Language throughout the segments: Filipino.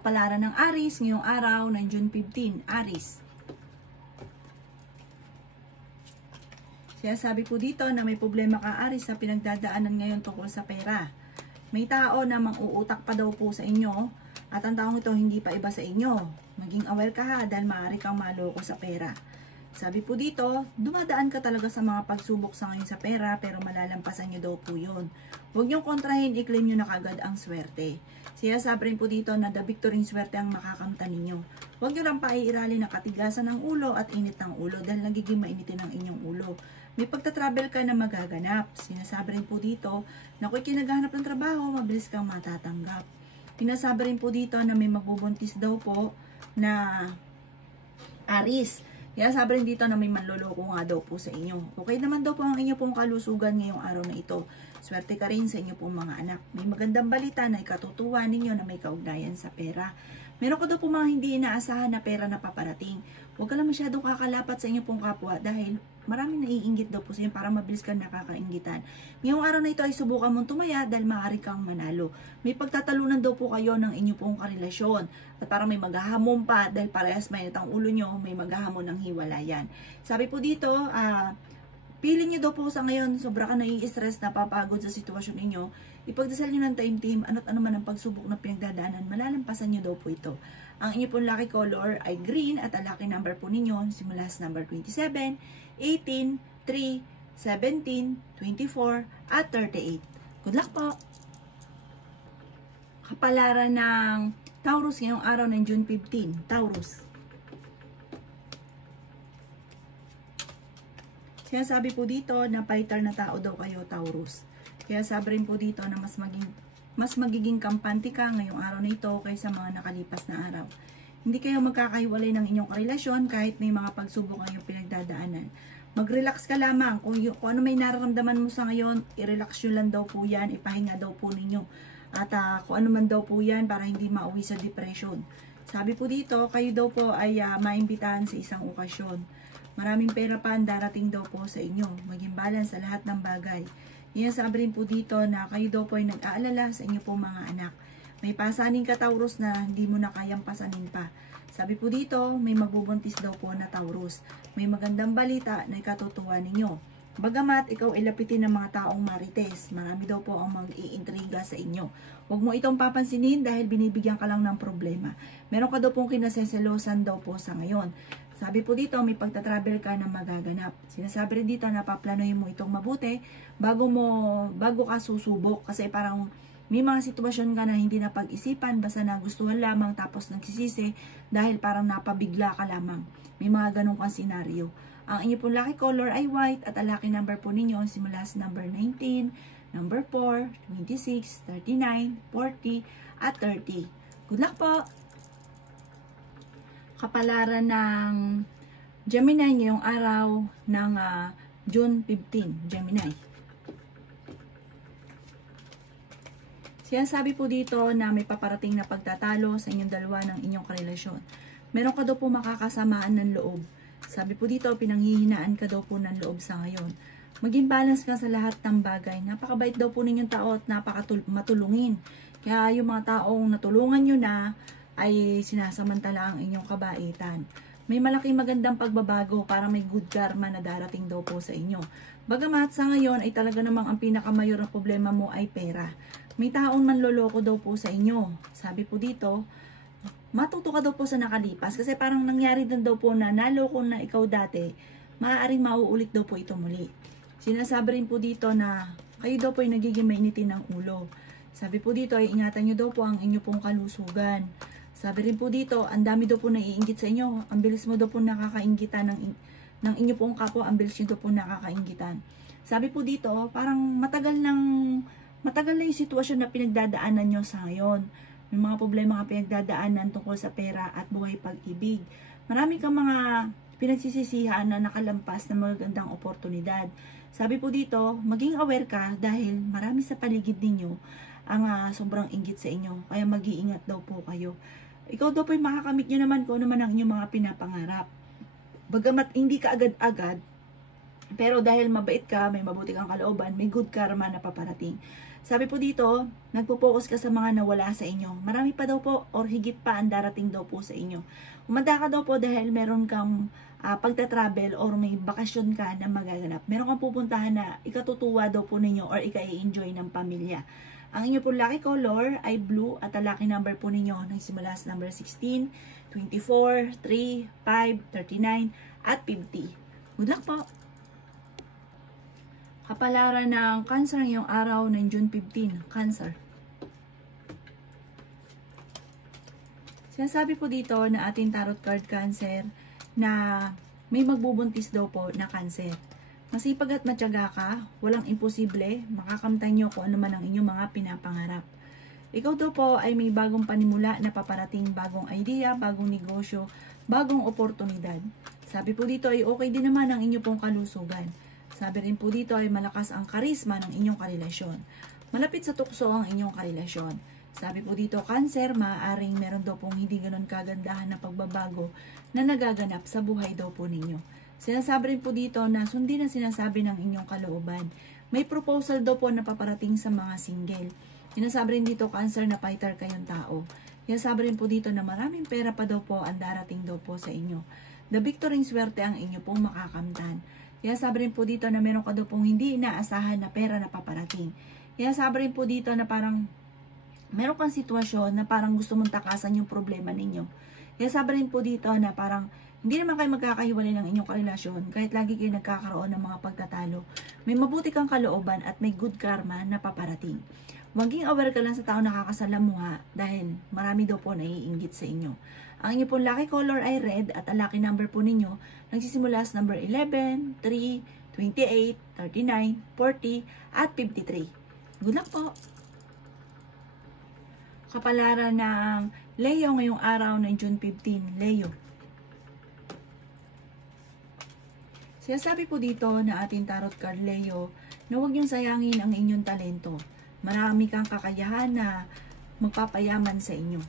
Kapalaran ng Aries ngayong araw ng June 15. Aries. Siya sabi po dito na may problema ka, Aries, sa pinagdadaanan ngayon tungkol sa pera. May tao na mang-uutak pa daw po sa inyo at ang taong ito hindi pa iba sa inyo. Maging aware ka ha dahil maaari kang maloko sa pera. Sabi po dito, dumadaan ka talaga sa mga pagsubok sa ngayon sa pera pero malalampasan nyo daw po yun. Huwag nyo kontrahin, i-claim nyo na kagad ang swerte. Siya sabi rin po dito na the victory swerte ang makakamtan ninyo. Huwag nyo lang paiirali na katigasan ng ulo at init ng ulo dahil nagiging mainitin ang inyong ulo. May pagtatravel ka na magaganap. Sinasabi rin po dito na kung kinaghanap ng trabaho, mabilis kang matatanggap. Sinasabi rin po dito na may magbubuntis daw po na Aries. Kaya sabi rin dito na may manloloko nga daw po sa inyo. Okay naman daw po ang inyo pong kalusugan ngayong araw na ito. Swerte ka rin sa inyo pong mga anak. May magandang balita na ikatutuwa ninyo na may kaugnayan sa pera. Meron ko daw po mga hindi inaasahan na pera na paparating. Huwag ka lang masyadong kakalapat sa inyo pong kapwa dahil maraming naiinggit daw po sa inyo para mabilis kang nakakainggitan. Ngayong araw na ito ay subukan mong tumaya dahil maaari kang manalo. May pagtatalunan daw po kayo ng inyo pong karelasyon. At parang may maghahamon pa dahil parehas mainit ang ulo nyo, may maghahamon ng hiwalayan. Sabi po dito, feeling nyo daw po sa ngayon, sobra ka nai-stress, napapagod sa sitwasyon ninyo. Ipagdasal nyo ng taimtim, ano't ano man ang pagsubok na pinagdadaanan, malalampasan nyo daw po ito. Ang inyo pong lucky color ay green at ang lucky number po ninyo simula sa number 27, 18, 3, 17, 24, at 38. Good luck po! Kapalaran ng Taurus ngayong araw ng June 15. Taurus. Kaya sabi po dito na fighter na tao daw kayo, Taurus. Kaya sabi rin po dito na mas magiging kampante ka ngayong araw na ito kaysa mga nakalipas na araw. Hindi kayo magkakahiwalay ng inyong karelasyon kahit may mga pagsubok ngayong pinagdadaanan. Mag-relax ka lamang. Kung ano may nararamdaman mo sa ngayon, i-relax nyo lang daw po yan, ipahinga daw po ninyo. At kung ano man daw po yan para hindi mauwi sa depression. Sabi po dito, kayo daw po ay maimbitahan sa isang okasyon. Maraming pera pa ang darating daw po sa inyo. Maging balance sa lahat ng bagay. Yan sabi rin po dito na kayo daw po ay nag-aalala sa inyo po mga anak. May pasanin ka, Taurus, na hindi mo na kayang pasanin pa. Sabi po dito, may magbubuntis daw po na Taurus. May magandang balita na ikatutuwa ninyo. Bagamat ikaw ay lapitin ng mga taong marites, marami daw po ang mag-iintriga sa inyo. Huwag mo itong papansinin dahil binibigyan ka lang ng problema. Meron ka daw pong kinaseselosan daw po sa ngayon. Sabi po dito, may pagtatravel ka na magaganap. Sinasabi rin dito na paplanuhin mo itong mabuti bago ka susubok. Kasi parang may mga sitwasyon ka na hindi na pag-isipan, basta nagustuhan lamang tapos nagsisisi dahil parang napabigla ka lamang. May mga ganong kang senaryo. Ang inyo pong lucky color ay white at ang lucky number po ninyo simula sa number 19, number 4, 26, 39, 40, at 30. Good luck po! Kapalaran ng Gemini ngayong araw ng June 15, Gemini. Sinasabi po dito na may paparating na pagtatalo sa inyong dalawa ng inyong karelasyon. Meron ka daw po makakasamaan ng loob. Sabi po dito, pinanghihinaan ka daw po ng loob sa ngayon. Maging balance ka sa lahat ng bagay. Napakabait daw po ninyong tao at matulungin. Kaya yung mga taong natulungan nyo na ay sinasamantala ang inyong kabaitan. May malaking magandang pagbabago para may good karma na darating daw po sa inyo. Bagamat sa ngayon ay talaga namang ang pinakamayor na problema mo ay pera. May taong manloloko daw po sa inyo. Sabi po dito, matuto ka daw po sa nakalipas kasi parang nangyari din daw po na naloko na ikaw dati, maaaring mauulit daw po ito muli. Sinasabi rin po dito na kayo daw po ay nagiging mainitin ng ulo. Sabi po dito ay ingatan nyo daw po ang inyo pong kalusugan. Sabi rin po dito, ang dami daw po naiinggit sa inyo. Ang bilis mo daw po nakakainggitan ng inyo pong kapwa, ang bilis nyo daw po nakakainggitan. Sabi po dito, parang matagal na yung sitwasyon na pinagdadaanan nyo sa ngayon. May mga problema ka pinagdadaanan tungkol sa pera at buhay pag-ibig. Marami kang mga pinagsisisihan na nakalampas na magandang oportunidad. Sabi po dito, maging aware ka dahil marami sa paligid ninyo ang sobrang inggit sa inyo. Kaya mag-iingat daw po kayo. Ikaw daw po yung makakamit nyo naman kung ano man ang inyong mga pinapangarap. Bagamat hindi ka agad-agad, pero dahil mabait ka, may mabuti kang kalooban, may good karma na paparating. Sabi po dito, nagpo-focus ka sa mga nawala sa inyo. Marami pa daw po or higit pa ang darating daw po sa inyo. Umanda ka daw po dahil meron kang pagta-travel or may bakasyon ka na magaganap. Meron kang pupuntahan na ikatutuwa daw po ninyo or ika-enjoy ng pamilya. Ang inyo po lucky color ay blue at ang lucky number po ninyo nagsimula sa number 16, 24, 3, 5, 39 at 50. Good luck po! Kapalaran ng Cancer ngayong araw ng June 15, Cancer. Sinasabi po dito na ating tarot card Cancer na may magbubuntis daw po na Cancer. Masipag at matyaga ka, walang imposible, makakamtan nyo kung ano man ang inyong mga pinapangarap. Ikaw daw po ay may bagong panimula na paparating, bagong idea, bagong negosyo, bagong oportunidad. Sabi po dito ay okay din naman ang inyong pong kalusugan. Sabi rin po dito ay malakas ang karisma ng inyong karelasyon. Malapit sa tukso ang inyong karelasyon. Sabi po dito, Cancer, maaaring meron daw pong hindi ganun kagandahan na pagbabago na nagaganap sa buhay daw po ninyo. Sinasabi rin po dito na sundin ang sinasabi ng inyong kalooban. May proposal daw po na paparating sa mga single. Sinasabi rin dito, Cancer, na fighter kayong tao. Sinasabi rin po dito na maraming pera pa daw po ang darating daw po sa inyo. The victory swerte ang inyo pong makakamtan. Kaya sabi rin po dito na meron ka daw pong hindi inaasahan na pera na paparating. Kaya sabi rin po dito na parang meron kang sitwasyon na parang gusto mong takasan yung problema ninyo. Kaya sabi rin po dito na parang hindi naman kayo magkakahiwalay ng inyong karelasyon kahit lagi kayo nagkakaroon ng mga pagtatalo. May mabuti kang kalooban at may good karma na paparating. Maging aware ka lang sa tao nakakasalamuha dahil marami daw po naiinggit sa inyo. Ang inyo pong lucky color ay red at ang lucky number po ninyo nagsisimula sa number 11, 3, 28, 39, 40 at 53. Good luck po! Kapalaran ng Leo ngayong araw ng June 15, Leo. Sinasabi po dito na ating tarot card Leo na huwag niyong sayangin ang inyong talento. Marami kang kakayahan na magpapayaman sa inyo.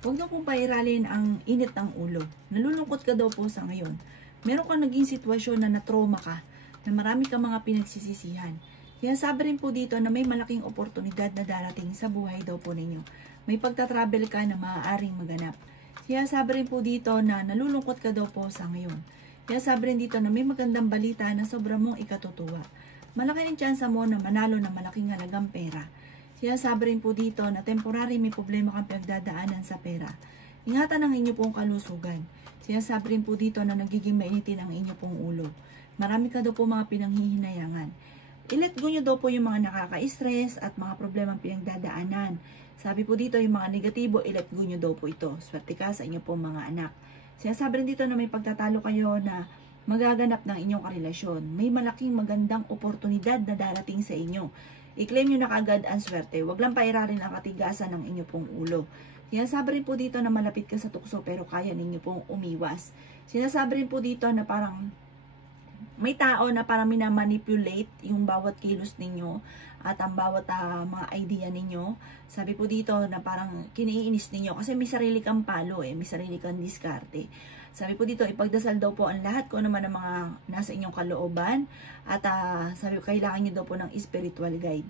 Huwag na pong pairalin ang init ng ulo. Nalulungkot ka daw po sa ngayon. Meron kang naging sitwasyon na na-trauma ka, na marami kang mga pinagsisisihan. Kaya sabi rin po dito na may malaking oportunidad na darating sa buhay daw po ninyo. May pagta-travel ka na maaaring maganap. Kaya sabi rin po dito na nalulungkot ka daw po sa ngayon. Kaya sabi rin dito na may magandang balita na sobrang mong ikatutuwa. Malaki ang tsansa mo na manalo ng malaking halagang pera. Sinasabi rin po dito na temporary may problema kang pinagdadaanan sa pera. Ingatan ang inyo pong kalusugan. Sinasabi rin po dito na nagiging mainitin ang inyo pong ulo. Marami ka daw po mga pinanghihinayangan. I-let go nyo daw po yung mga nakaka-stress at mga problemang pinagdadaanan. Sabi po dito yung mga negatibo, i-let go nyo daw po ito. Swerte ka sa inyo pong mga anak. Sinasabi rin dito na may pagtatalo kayo na magaganap ng inyong karelasyon. May malaking magandang oportunidad na darating sa inyo. I-claim nyo na kaagad ang swerte. Huwag lang pairarin ang katigasan ng inyo pong ulo. Sinasabi rin po dito na malapit ka sa tukso pero kaya ninyo pong umiwas. Sinasabi rin po dito na parang may tao na parang minamanipulate yung bawat kilos ninyo at ang bawat mga idea ninyo. Sabi po dito na parang kiniinis ninyo kasi may sarili kang palo may sarili kang diskarte. Sabi po dito, ipagdasal daw po ang lahat kung naman ang mga nasa inyong kalooban at sabi po, kailangan nyo daw po ng spiritual guide.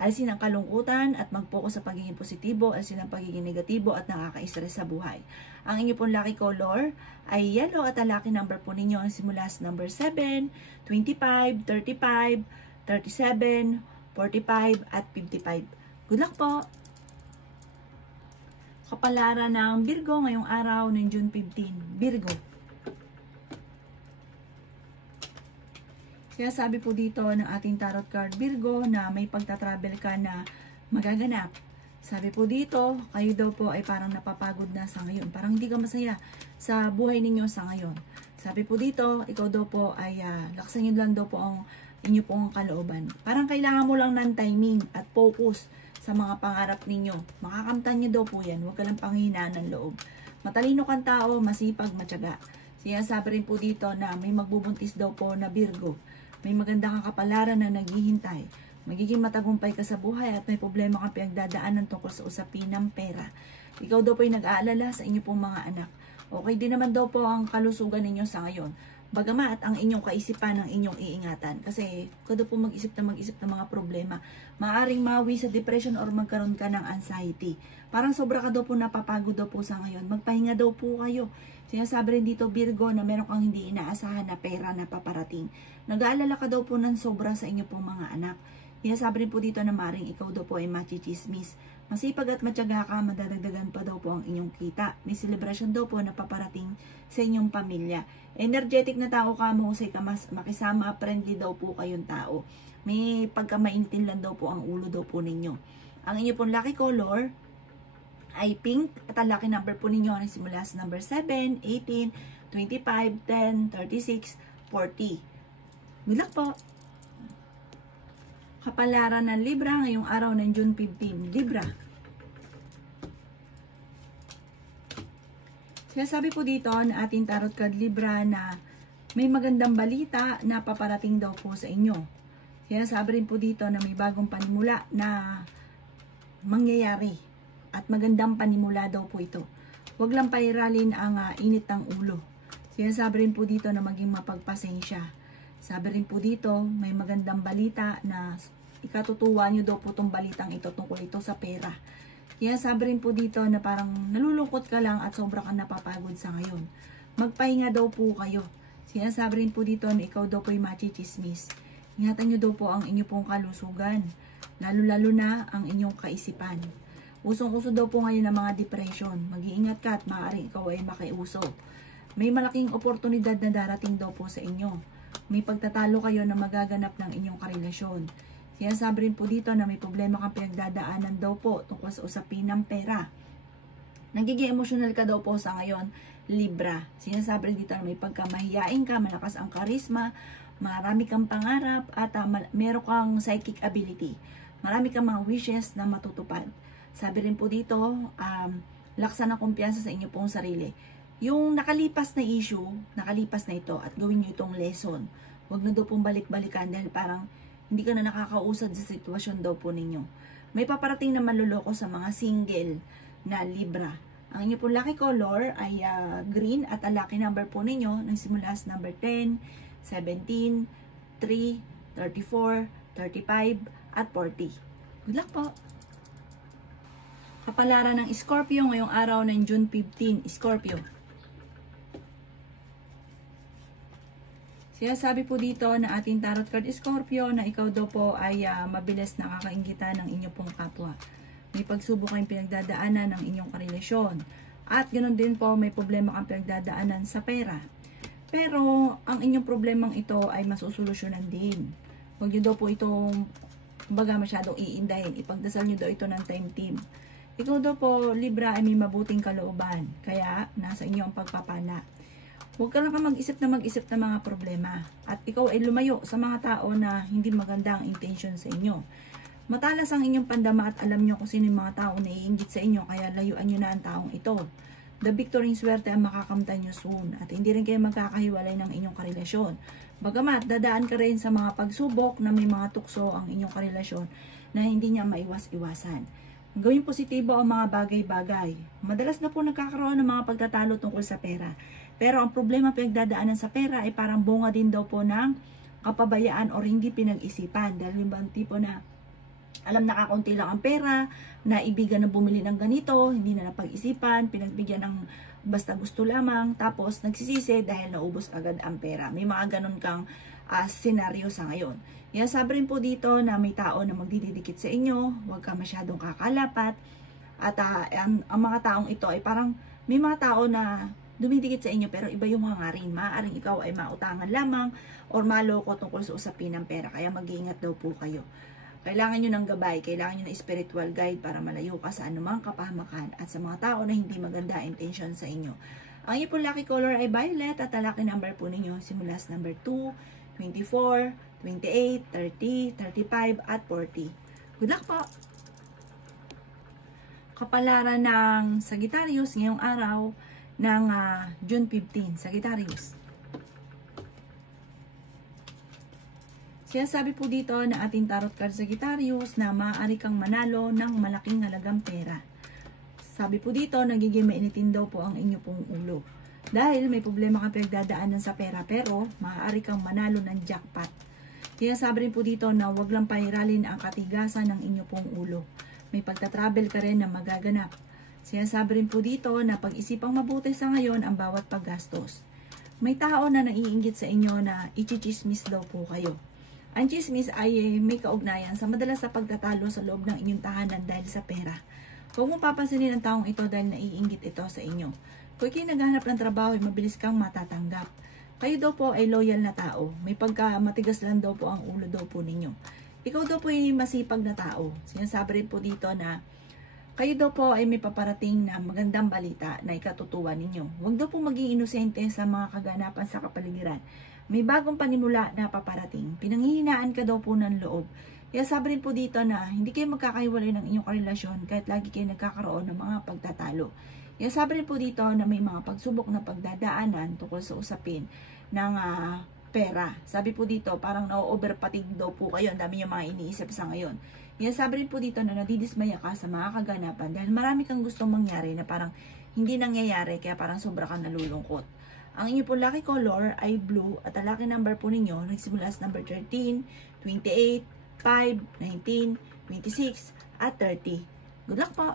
Alisin ang kalungkutan at mag-focus sa pagiging positibo, alisin ang pagiging negatibo at nakaka-stress sa buhay. Ang inyo pong lucky color ay yellow at ang lucky number po ninyo ang simula sa number 7, 25, 35, 37, 45 at 55. Good luck po! Kapalaran ng Virgo ngayong araw ng June 15. Virgo. Kaya sabi po dito ng ating tarot card Virgo na may pagta-travel ka na magaganap. Sabi po dito, kayo daw po ay parang napapagod na sa ngayon. Parang hindi ka masaya sa buhay ninyo sa ngayon. Sabi po dito, ikaw daw po ay laksan nyo lang daw po ang inyo pong kalooban. Parang kailangan mo lang ng timing at focus sa mga pangarap ninyo. Makakamtan nyo daw po yan. Huwag ka lang panghinaan ng loob. Matalino kang tao, masipag, matyaga. Sinasabi rin po dito na may magbubuntis daw po na Virgo. May magandang kapalaran na naghihintay. Magiging matagumpay ka sa buhay at may problema kang pinagdadaanan tungkol sa usapin ng pera. Ikaw daw po ay nag-aalala sa inyo pong mga anak. Okay din naman daw po ang kalusugan ninyo sa ngayon. Bagamat ang inyong kaisipan ang inyong iingatan. Kasi kada po mag-isip ng mga problema, maaring mawi sa depression or magkaroon ka ng anxiety. Parang sobra ka daw po napapagod daw po sa ngayon. Magpahinga daw po kayo. Sinasabi rin dito, Virgo, na meron kang hindi inaasahan na pera na paparating. Nag-aalala ka daw po ng sobra sa inyo pong mga anak. Sinasabi rin po dito na maring ikaw daw po ay machichismis. Masipag at matyaga ka, madadagdagan pa daw po ang inyong kita. May celebration daw po na paparating sa inyong pamilya. Energetic na tao ka, mahusay ka, mas makisama, friendly daw po kayong tao. May pagkamainitin lang daw po ang ulo daw po ninyo. Ang inyo pong lucky color ay pink at ang lucky number po ninyo ay simula sa number 7, 18, 25, 10, 36, 40. Good luck po! Kapalaran ng Libra ngayong araw ng June 15. Libra. Sinasabi po dito na ating tarot card Libra na may magandang balita na paparating daw po sa inyo. Sinasabi rin po dito na may bagong panimula na mangyayari at magandang panimula daw po ito. Huwag lang pairalin ang init ng ulo. Sinasabi rin po dito na maging mapagpasensya. Sabi rin po dito, may magandang balita na ikatutuwa nyo daw po itong balitang ito tungkol ito sa pera. Kaya sabi rin po dito na parang nalulungkot ka lang at sobra ka napapagod sa ngayon. Magpahinga daw po kayo. Sinasabi rin po dito na ikaw daw po ay machichismis. Ingatan nyo daw po ang inyong pong kalusugan. Lalo-lalo na ang inyong kaisipan. Usong-uso daw po ngayon ng mga depression. Mag-iingat ka at maaaring ikaw ay makiuso. May malaking oportunidad na darating daw po sa inyo. May pagtatalo kayo na magaganap ng inyong karelasyon. Sinasabi rin po dito na may problema kang pinagdadaanan daw po tungkol sa usapin ng pera. Nagiging emotional ka daw po sa ngayon, Libra. Sinasabi rin dito na may pagkamahiyain ka, malakas ang karisma, marami kang pangarap, at meron kang psychic ability. Marami kang mga wishes na matutupad. Sabi rin po dito, laksan ng kumpiyansa sa inyo pong sarili. Yung nakalipas na issue, nakalipas na ito at gawin nyo itong lesson. Huwag na daw pong balik-balikan dahil parang hindi ka na nakakausad sa sitwasyon daw po ninyo. May paparating na manluloko sa mga single na Libra. Ang inyo pong lucky color ay green at ang lucky number po ninyo nang simula sa number 10, 17, 3, 34, 35, at 40. Good luck po! Kapalaran ng Scorpio ngayong araw ng June 15. Scorpio. Sinasabi po dito na ating tarot card Scorpio na ikaw daw po ay mabilis nakakainggitan ng inyong pong kapwa. May pagsubok kayong pinagdadaanan ng inyong karelasyon. At ganoon din po may problema kang pinagdadaanan sa pera. Pero ang inyong problemang ito ay masusolusyonan din. Huwag nyo daw po itong baga masyadong iindahin. Ipagdasal nyo daw ito ng time team. Ikaw daw po Libra ay may mabuting kalooban. Kaya nasa inyo ang pagpapala. Huwag ka lang mag-isip ng mga problema. At ikaw ay lumayo sa mga tao na hindi maganda ang intention sa inyo. Matalas ang inyong pandama at alam nyo kung sino yung mga tao na iinggit sa inyo. Kaya layuan nyo na ang taong ito. The victory swerte ang makakamtan nyo soon. At hindi rin kayo magkakahiwalay ng inyong karelasyon. Bagamat dadaan ka rin sa mga pagsubok na may mga tukso ang inyong karelasyon na hindi niya maiwas-iwasan. Gawing positibo ang mga bagay-bagay. Madalas na po nagkakaroon ng mga pagtatalo tungkol sa pera. Pero ang problema pinagdadaanan sa pera ay parang bunga din daw po ng kapabayaan o hindi pinag-isipan. Dahil yung tipo na alam na kakaunti lang ang pera, naibigan na bumili ng ganito, hindi na napag-isipan, pinagbigyan ng basta gusto lamang, tapos nagsisisi dahil naubos agad ang pera. May mga ganun kang senaryo sa ngayon. Yan, sabi rin po dito na may tao na magdidikit sa inyo, huwag ka masyadong kakalapat, at ang mga taong ito ay parang may mga tao na dumidikit sa inyo pero iba yung hangarin. Maaaring ikaw ay mautangan lamang or maloko tungkol sa usapin ng pera. Kaya mag-iingat daw po kayo. Kailangan nyo ng gabay, kailangan nyo ng spiritual guide para malayo ka sa anumang kapahamakan at sa mga tao na hindi maganda intention sa inyo. Ang inyo po lucky color ay violet at ang lucky number po ninyo simula sa number 2, 24, 28, 30, 35, at 40. Good luck po! Kapalaran ng Sagittarius ngayong araw ng June 15, Sagittarius. Sinasabi po dito na ating tarot card Sagittarius na maaari kang manalo ng malaking halagang pera. Sabi po dito, nagiging mainitin daw po ang inyo pong ulo. Dahil may problema kang pinagdadaanan sa pera pero maaari kang manalo ng jackpot. Kaya sabi rin po dito na huwag lang pairalin ang katigasan ng inyo pong ulo. May pagta-travel ka rin na magaganap. Sinasabi rin po dito na pag-isipang mabuti sa ngayon ang bawat paggastos. May tao na naiinggit sa inyo na ichichismis daw po kayo. Ang chismis ay may kaugnayan sa madalas sa pagtatalo sa loob ng inyong tahanan dahil sa pera. Huwag mo papansinin ang taong ito dahil naiinggit ito sa inyo. Kung ikay naghahanap ng trabaho, mabilis kang matatanggap. Kayo daw po ay loyal na tao. May pagkamatigas lang daw po ang ulo daw po ninyo. Ikaw daw po ay masipag na tao. Sinasabi rin po dito na kayo daw po ay may paparating na magandang balita na ikatutuwa ninyo. Huwag daw po maging inosente sa mga kaganapan sa kapaligiran. May bagong panimula na paparating. Pinanghihinaan ka daw po ng loob. Kaya sabi rin po dito na hindi kayo magkakahiwalay ng inyong karelasyon kahit lagi kayo nagkakaroon ng mga pagtatalo. Kaya sabi rin po dito na may mga pagsubok na pagdadaanan tungkol sa usapin ng pera. Sabi po dito, parang na-overpatig daw po kayo. Ang dami yung mga iniisip sa ngayon. Kaya sabi rin po dito na nadidismaya ka sa mga kaganapan dahil marami kang gustong mangyari na parang hindi nangyayari kaya parang sobra kang nalulungkot. Ang inyo po lucky color ay blue at ang lucky number po ninyo nagsimula sa number 13, 28, 5, 19, 26, at 30. Good luck po!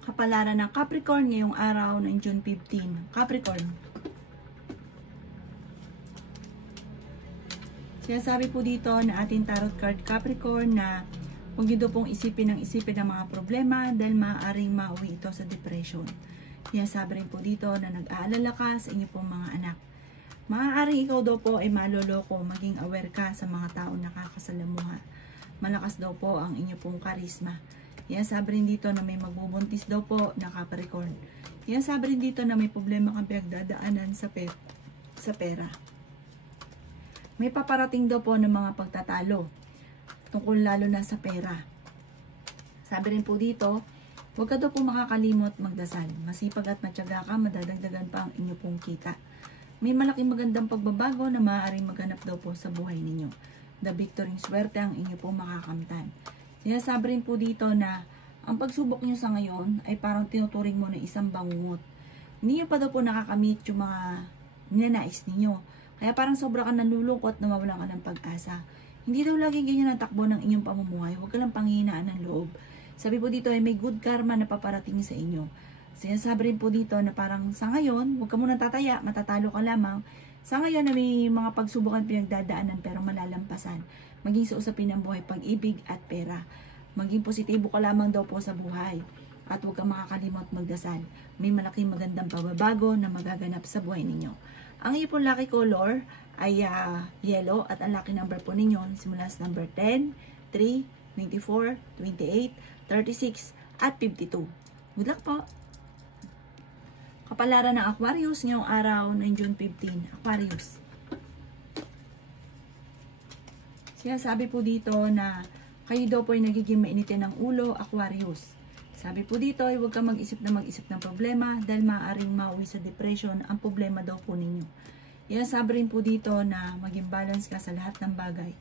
Kapalaran ng Capricorn ngayong araw ng June 15. Capricorn. Sinasabi po dito na ating tarot card Capricorn na huwag nyo daw pong isipin ng mga problema dahil maaaring mauwi ito sa depression. Sinasabi rin po dito na nag-aalala ka sa inyo pong mga anak. Maaaring ikaw daw po ay maloloko, maging aware ka sa mga tao na nakakasalamuha. Malakas daw po ang inyo pong karisma. Sinasabi rin dito na may magbubuntis daw po na Capricorn. Sinasabi rin dito na may problema kang pinagdadaanan sa pera. May paparating daw po ng mga pagtatalo tungkol lalo na sa pera. Sabi rin po dito, huwag ka daw po makakalimot magdasal. Masipag at matyaga ka, madadagdagan pa ang inyo pong kita. May malaking magandang pagbabago na maaaring maganap daw po sa buhay ninyo. The victory swerte ang inyo pong makakamtan. Sinasabi rin po dito na ang pagsubok nyo sa ngayon ay parang tinuturing mo na isang bangungot. Hindi nyo pa daw po nakakamit yung mga ninanais ninyo. Kaya parang sobra ka nalulungkot na mawalan ka ng pag-asa. Hindi daw laging ganyan ang takbo ng inyong pamumuhay. Huwag ka lang panghihinaan ng loob. Sabi po dito ay may good karma na paparating sa inyo. Sinasabi rin po dito na parang sa ngayon, huwag ka muna tataya, matatalo ka lamang. Sa ngayon na may mga pagsubukan pinagdadaanan pero malalampasan. Maging sa usapin ng buhay, pag-ibig at pera. Maging positibo ka lamang daw po sa buhay. At huwag kang makakalimot magdasal. May malaking magandang pagbabago na magaganap sa buhay ninyo. Ang iyo pong lucky color ay yellow at ang lucky number po ninyo simula sa number 10, 3, 24, 28, 36, at 52. Good luck po! Kapalaran ng Aquarius ngayong araw ng June 15. Aquarius. Sinasabi po dito na kayo daw po ay nagiging mainitin ng ulo, Aquarius. Sabi po dito ay huwag ka mag-isip ng problema dahil maaaring mauwi sa depression ang problema daw po ninyo. Sabi rin po dito na maging balance ka sa lahat ng bagay.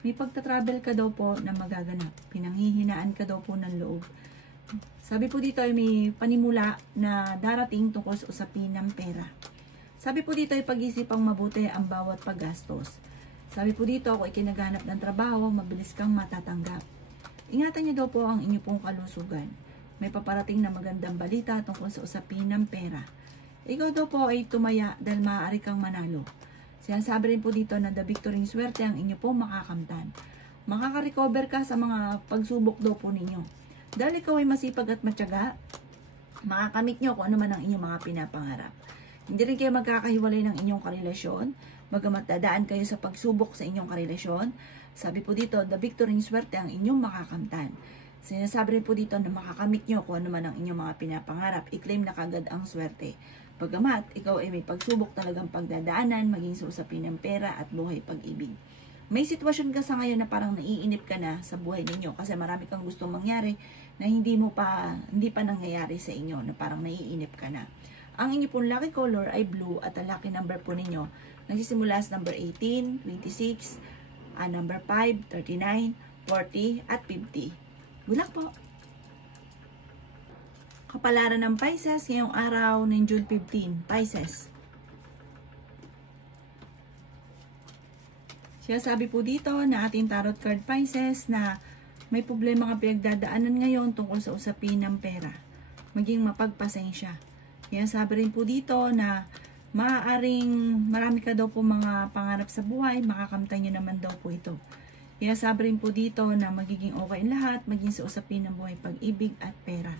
May pagta-travel ka daw po na magaganap. Pinanghihinaan ka daw po ng loob. Sabi po dito ay may panimula na darating tungkol sa usapin ng pera. Sabi po dito ay pag-isipang mabuti ang bawat paggastos. Sabi po dito, kung ikinaghanap ng trabaho, mabilis kang matatanggap. Ingatan niyo daw po ang inyo pong kalusugan. May paparating na magandang balita tungkol sa usapin ng pera. Ikaw daw po ay tumaya dahil maaari kang manalo. Sinasabi rin po dito na the victory swerte ang inyo pong makakamtan. Makaka-recover ka sa mga pagsubok daw po ninyo. Dahil ikaw ay masipag at matyaga, makakamit nyo kung ano man ang inyong mga pinapangarap. Hindi rin kayo magkakahiwalay ng inyong karelasyon. Bagamat dadaan kayo sa pagsubok sa inyong karelasyon, sabi po dito, the victory swerte ang inyong makakamtan. Sinasabi rin po dito na makakamit nyo kung ano man ang inyong mga pinapangarap, i-claim na kagad ang swerte. Bagamat ikaw ay may pagsubok talagang pagdadaanan, maging sa usapin ng pera at buhay pag-ibig. May sitwasyon ka sa ngayon na parang naiinip ka na sa buhay ninyo kasi marami kang gustong mangyari na hindi pa nangyayari sa inyo, na parang naiinip ka na. Ang inyo pong lucky color ay blue at ang lucky number po ninyo nagsisimula sa number 18, 26, number 5, 39, 40, at 50. Good luck po! Kapalaran ng Pisces ngayong araw ng June 15. Pisces. Sabi po dito na ating tarot card Pisces na may problema ka pinagdadaanan ngayon tungkol sa usapin ng pera. Maging mapagpasensya. Sabi rin po dito na maaaring marami ka daw po mga pangarap sa buhay, makakamtan nyo naman daw po ito. Sabi rin po dito na magiging okay ang lahat, maging sa usapin ng buhay, pag-ibig at pera.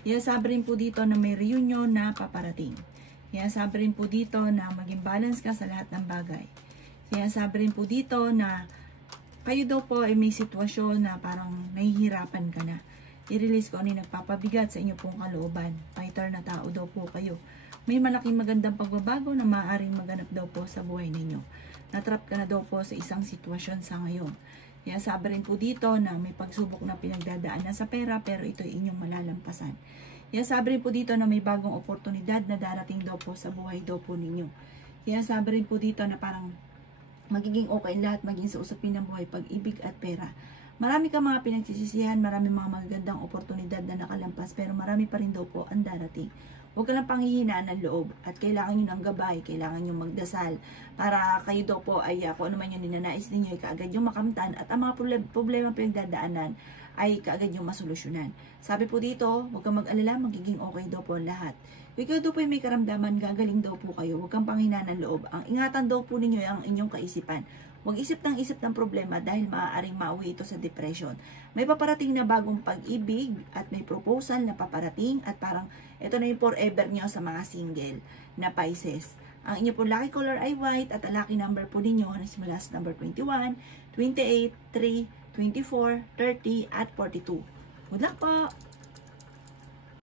Sabi rin po dito na may reunion na paparating. Sabi rin po dito na maging balance ka sa lahat ng bagay. Sabi rin po dito na kayo daw po ay may sitwasyon na parang nahihirapan ka na. I-release ko ano yung nagpapabigat sa inyo pong kalooban. Fighter na tao daw po kayo. May malaking magandang pagbabago na maaaring maganap daw po sa buhay ninyo. Natrap ka na daw po sa isang sitwasyon sa ngayon. Sabi rin po dito na may pagsubok na pinagdadaanan sa pera pero ito ay inyong malalampasan. Sabi rin po dito na may bagong oportunidad na darating daw po sa buhay daw po ninyo. Sabi rin po dito na parang magiging okay lahat, maging sa usapin ng buhay, pag-ibig at pera. Marami ka mga pinagsisisihan, marami mga magagandang oportunidad na nakalampas pero marami pa rin daw po ang darating. Huwag ka lang panghihinaan ng loob at kailangan nyo ng gabay, kailangan nyo magdasal para kayo daw po ay kung ano man yung ninanais ninyo ay kaagad yung makamtan at ang mga problema pinagdadaanan ay kaagad yung masolusyonan. Sabi po dito, huwag kang mag-alala, magiging okay daw po ang lahat. Kung ikaw daw po may karamdaman, gagaling daw po kayo, huwag kang panghihinaan ng loob. Ang ingatan daw po ninyo ay ang inyong kaisipan. Huwag isip ng problema dahil maaaring mauwi ito sa depression. May paparating na bagong pag-ibig at may proposal na paparating at parang ito na yung forever nyo sa mga single na Pisces. Ang inyo po lucky color ay white at ang lucky number po ninyo is mula sa number 21, 28, 3, 24, 30 at 42. Good luck po!